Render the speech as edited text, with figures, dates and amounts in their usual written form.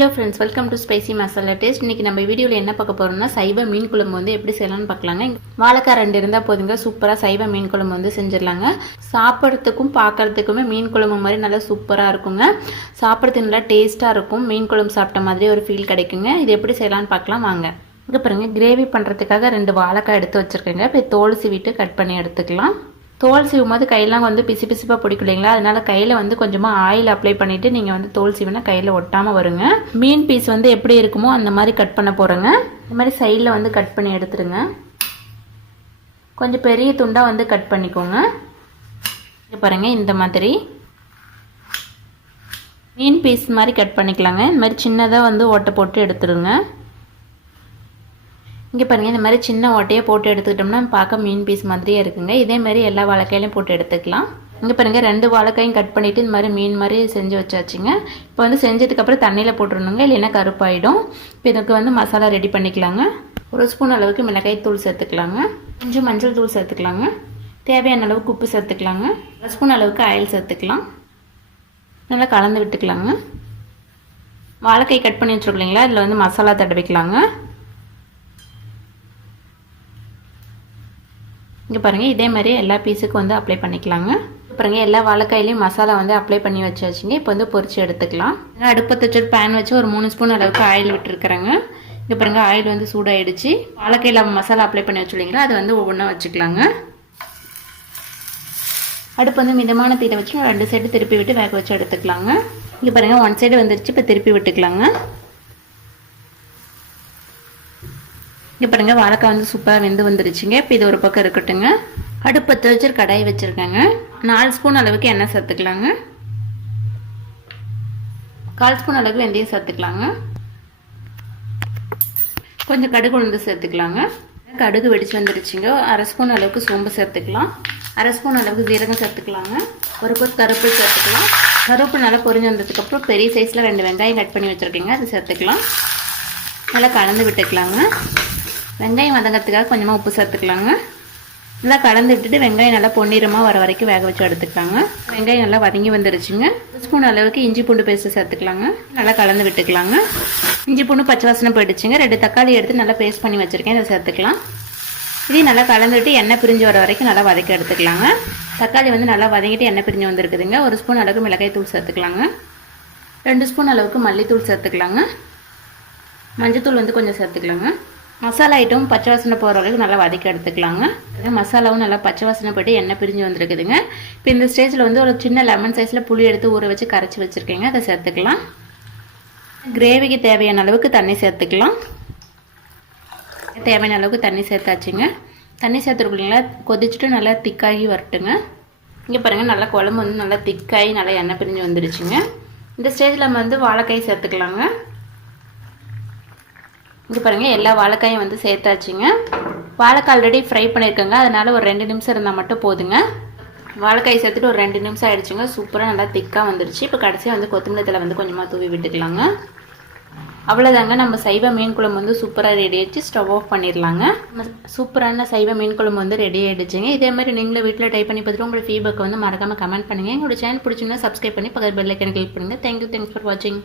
Hello friends, welcome to spicy masala taste. இன்றைக்கி நம்ம வீடியோவில் என்ன பார்க்க போகிறோம்னா சைவ மீன் குழம்பு வந்து எப்படி செய்யலாம்னு பார்க்கலாங்க. வாழைக்காய் 2 இருந்தால் போதுங்க, சூப்பராக சைவ மீன் குழம்பு வந்து செஞ்சிடலாங்க. சாப்பிட்றதுக்கும் பார்க்குறதுக்குமே மீன் குழம்பு மாதிரி நல்லா சூப்பராக இருக்குங்க. சாப்பிட்றதுக்கு நல்லா டேஸ்ட்டாக இருக்கும். மீன் குழம்பு சாப்பிட்ட மாதிரி ஒரு ஃபீல் கிடைக்குங்க. இது எப்படி செய்யலான்னு பார்க்கலாம் வாங்க. இங்கே பாருங்கள், கிரேவி பண்ணுறதுக்காக 2 வாழைக்காய் எடுத்து வச்சுருக்கேங்க. இப்போ தோல் சீவிட்டு கட் பண்ணி எடுத்துக்கலாம். தோல் சீவும் போது கையெல்லாம் வந்து பிசு பிசுப்பாக பிடிக்கும் இல்லைங்களா, அதனால் கையில் வந்து கொஞ்சமாக ஆயில் அப்ளை பண்ணிவிட்டு நீங்கள் வந்து தோல் சீவினா கையில் ஒட்டாமல் வருங்க. மீன் பீஸ் வந்து எப்படி இருக்குமோ அந்த மாதிரி கட் பண்ண போகிறேங்க. இந்த மாதிரி சைடில் வந்து கட் பண்ணி எடுத்துருங்க. கொஞ்சம் பெரிய துண்டாக வந்து கட் பண்ணிக்கோங்க. இங்கே பாருங்கள், இந்த மாதிரி மீன் பீஸ் மாதிரி கட் பண்ணிக்கலாங்க. இந்த மாதிரி சின்னதாக வந்து ஓட்டை போட்டு எடுத்துருங்க. இங்கே பாருங்கள், இந்த மாதிரி சின்ன ஓட்டையை போட்டு எடுத்துக்கிட்டோம்னா பார்க்க மீன் பீஸ் மாதிரியே இருக்குங்க. இதேமாதிரி எல்லா வாழைக்காயிலையும் போட்டு எடுத்துக்கலாம். இங்கே பாருங்கள், 2 வாழைக்காயும் கட் பண்ணிவிட்டு இந்த மாதிரி மீன் மாதிரி செஞ்சு வச்சாச்சுங்க. இப்போ வந்து செஞ்சதுக்கப்புறம் தண்ணியில் போட்டுருணுங்க, இல்லைன்னா கருப்பாயிடும். இப்போ இதுக்கு வந்து மசாலா ரெடி பண்ணிக்கலாங்க. 1 ஸ்பூன் அளவுக்கு மிளகாய் தூள் சேர்த்துக்கலாங்க. கொஞ்சம் மஞ்சள் தூள் சேர்த்துக்கலாங்க. தேவையான அளவுக்கு உப்பு சேர்த்துக்கலாங்க. 1 ஸ்பூன் அளவுக்கு ஆயில் சேர்த்துக்கலாம். நல்லா கலந்து விட்டுக்கலாங்க. வாழைக்காய் கட் பண்ணி வச்சுருக்கோம் இல்லைங்களா, அதில் வந்து மசாலா தடவிக்கலாங்க. இங்கே பாருங்கள், இதே மாதிரி எல்லா பீஸுக்கும் வந்து அப்ளை பண்ணிக்கலாங்க. பாருங்கள், எல்லா வாழைக்காயிலையும் மசாலா வந்து அப்ளை பண்ணி வச்சுங்க. இப்போ வந்து பொரிச்சு எடுத்துக்கலாம். அடுப்பத்தை வச்சு பேன் வச்சு ஒரு 3 ஸ்பூன் அளவுக்கு ஆயில் விட்டுருக்குறேங்க. இங்கே பாருங்கள், ஆயில் வந்து சூடாகிடுச்சு. வாழைக்காயில் மசாலா அப்ளை பண்ணி வச்சுருங்களா, அது வந்து ஒவ்வொன்றா வச்சுக்கலாங்க. அடுப்பு வந்து மிதமான தீரை வச்சு 2 சைடு திருப்பி விட்டு வேக வச்சு எடுத்துக்கலாங்க. இங்கே பாருங்கள், 1 சைடு வந்துருச்சு. இப்போ திருப்பி விட்டுக்கலாங்க. இங்கே பாருங்கள், வாழைக்காய் வந்து சூப்பராக வெந்து வந்துருச்சுங்க. இப்போ இது ஒரு பக்கம் இருக்கட்டுங்க. அடுப்பத்தை வச்சு கடாய் வச்சுருக்கேங்க. 4 ஸ்பூன் அளவுக்கு எண்ணெய் சேர்த்துக்கலாங்க. 1/4 ஸ்பூன் அளவுக்கு வெந்தயம் சேர்த்துக்கலாங்க. கொஞ்சம் கடுகு உளுந்து சேர்த்துக்கலாங்க. கடுகு வெடிச்சு வந்துருச்சுங்க. 1/2 ஸ்பூன் அளவுக்கு சோம்பு சேர்த்துக்கலாம். 1/2 ஸ்பூன் அளவுக்கு ஜீரகம் சேர்த்துக்கலாங்க. ஒரு கொத்து கருவேப்பிலை சேர்த்துக்கலாம். கருவேப்பிலை நல்லா பொரிஞ்சு வந்ததுக்கப்புறம் பெரிய சைஸில் 2 வெங்காயம் கட் பண்ணி வச்சுருக்கீங்க, அது சேர்த்துக்கலாம். நல்லா கலந்து விட்டுக்கலாங்க. வெங்காயம் வதங்கிறதுக்காக கொஞ்சமாக உப்பு சேர்த்துக்கலாங்க. நல்லா கலந்து விட்டுட்டு வெங்காயம் நல்லா பொன்னிறமாக வர வரைக்கும் வேக வச்சு எடுத்துக்கலாங்க. வெங்காயம் நல்லா வதங்கி வந்துருச்சுங்க. 1 ஸ்பூன் அளவுக்கு இஞ்சி பூண்டு பேஸ்ட்டு சேர்த்துக்கலாங்க. நல்லா கலந்து விட்டுக்கலாங்க. இஞ்சி பூண்டு பச்சை வாசனை போயிடுச்சுங்க. 2 தக்காளி எடுத்து நல்லா பேஸ்ட் பண்ணி வச்சுருக்கேன், இதை சேர்த்துக்கலாம். இதையும் நல்லா கலந்துட்டு எண்ணெய் பிரிஞ்சு வர வரைக்கும் நல்லா வதக்கி எடுத்துக்கலாங்க. தக்காளி வந்து நல்லா வதங்கிட்டு எண்ணெய் பிரிஞ்சு வந்துருக்குதுங்க. 1 ஸ்பூன் அளவுக்கு மிளகாய் தூள் சேர்த்துக்கலாங்க. 2 ஸ்பூன் அளவுக்கு மல்லித்தூள் சேர்த்துக்கலாங்க. மஞ்சத்தூள் வந்து கொஞ்சம் சேர்த்துக்கலாங்க. மசாலா ஐட்டம் பச்சை வாசனை போகிற வரைக்கும் நல்லா வதக்கி எடுத்துக்கலாங்க. மசாலாவும் நல்லா பச்சை வாசனை போட்டு எண்ணெய் பிரிஞ்சு வந்துருக்குதுங்க. இப்போ இந்த ஸ்டேஜில் வந்து ஒரு சின்ன லெமன் சைஸில் புளி எடுத்து ஊற வச்சு கரைச்சி வச்சுருக்கேங்க, அதை சேர்த்துக்கலாம். கிரேவிக்கு தேவையான அளவுக்கு தண்ணி சேர்த்துக்கலாம். தேவையான அளவுக்கு தண்ணி சேர்த்தாச்சுங்க. தண்ணி சேர்த்துருக்கீங்களா, கொதிச்சுட்டு நல்லா திக்காகி வரட்டுங்க. இங்கே பாருங்கள், நல்லா குழம்பு வந்து நல்லா திக்காகி நல்லா எண்ணெய் பிரிஞ்சு வந்துடுச்சுங்க. இந்த ஸ்டேஜில் நம்ம வந்து வாழைக்காய் சேர்த்துக்கலாங்க. இங்கே பாருங்கள், எல்லா வாழைக்காயும் வந்து சேர்த்தாச்சுங்க. வாழைக்காய் ஆல்ரெடி ஃப்ரை பண்ணியிருக்கேங்க, அதனால் ஒரு 2 நிமிஷம் இருந்தால் மட்டும் போதுங்க. வாழைக்காய் சேர்த்துட்டு ஒரு 2 நிமிஷம் ஆகிடுச்சுங்க. சூப்பராக நல்லா திக்காக வந்துடுச்சு. இப்போ கடைசியாக வந்து கொத்தமல்லி தழை வந்து கொஞ்சமாக தூவி விட்டுக்கலாங்க. அவ்வளோதாங்க, நம்ம சைவ மீன் குழம்பு வந்து சூப்பராக ரெடி ஆகிடுச்சு. ஸ்டவ் ஆஃப் பண்ணிடலாங்க. சூப்பரான சைவ மீன் குழம்பு வந்து ரெடி ஆகிடுச்சுங்க. இதே மாதிரி நீங்களும் வீட்டில் ட்ரை பண்ணி பார்த்துட்டு உங்களோட ஃபீட்பேக் வந்து மறக்காமல் கமெண்ட் பண்ணுங்கள். எங்களோட சேனல் பிடிச்சிங்கன்னா சப்ஸ்கிரைப் பண்ணி பக்கத்து பெல் ஐக்கனை கிளிக் பண்ணுங்கள். தேங்க்யூ ஃபார் வாட்சிங்.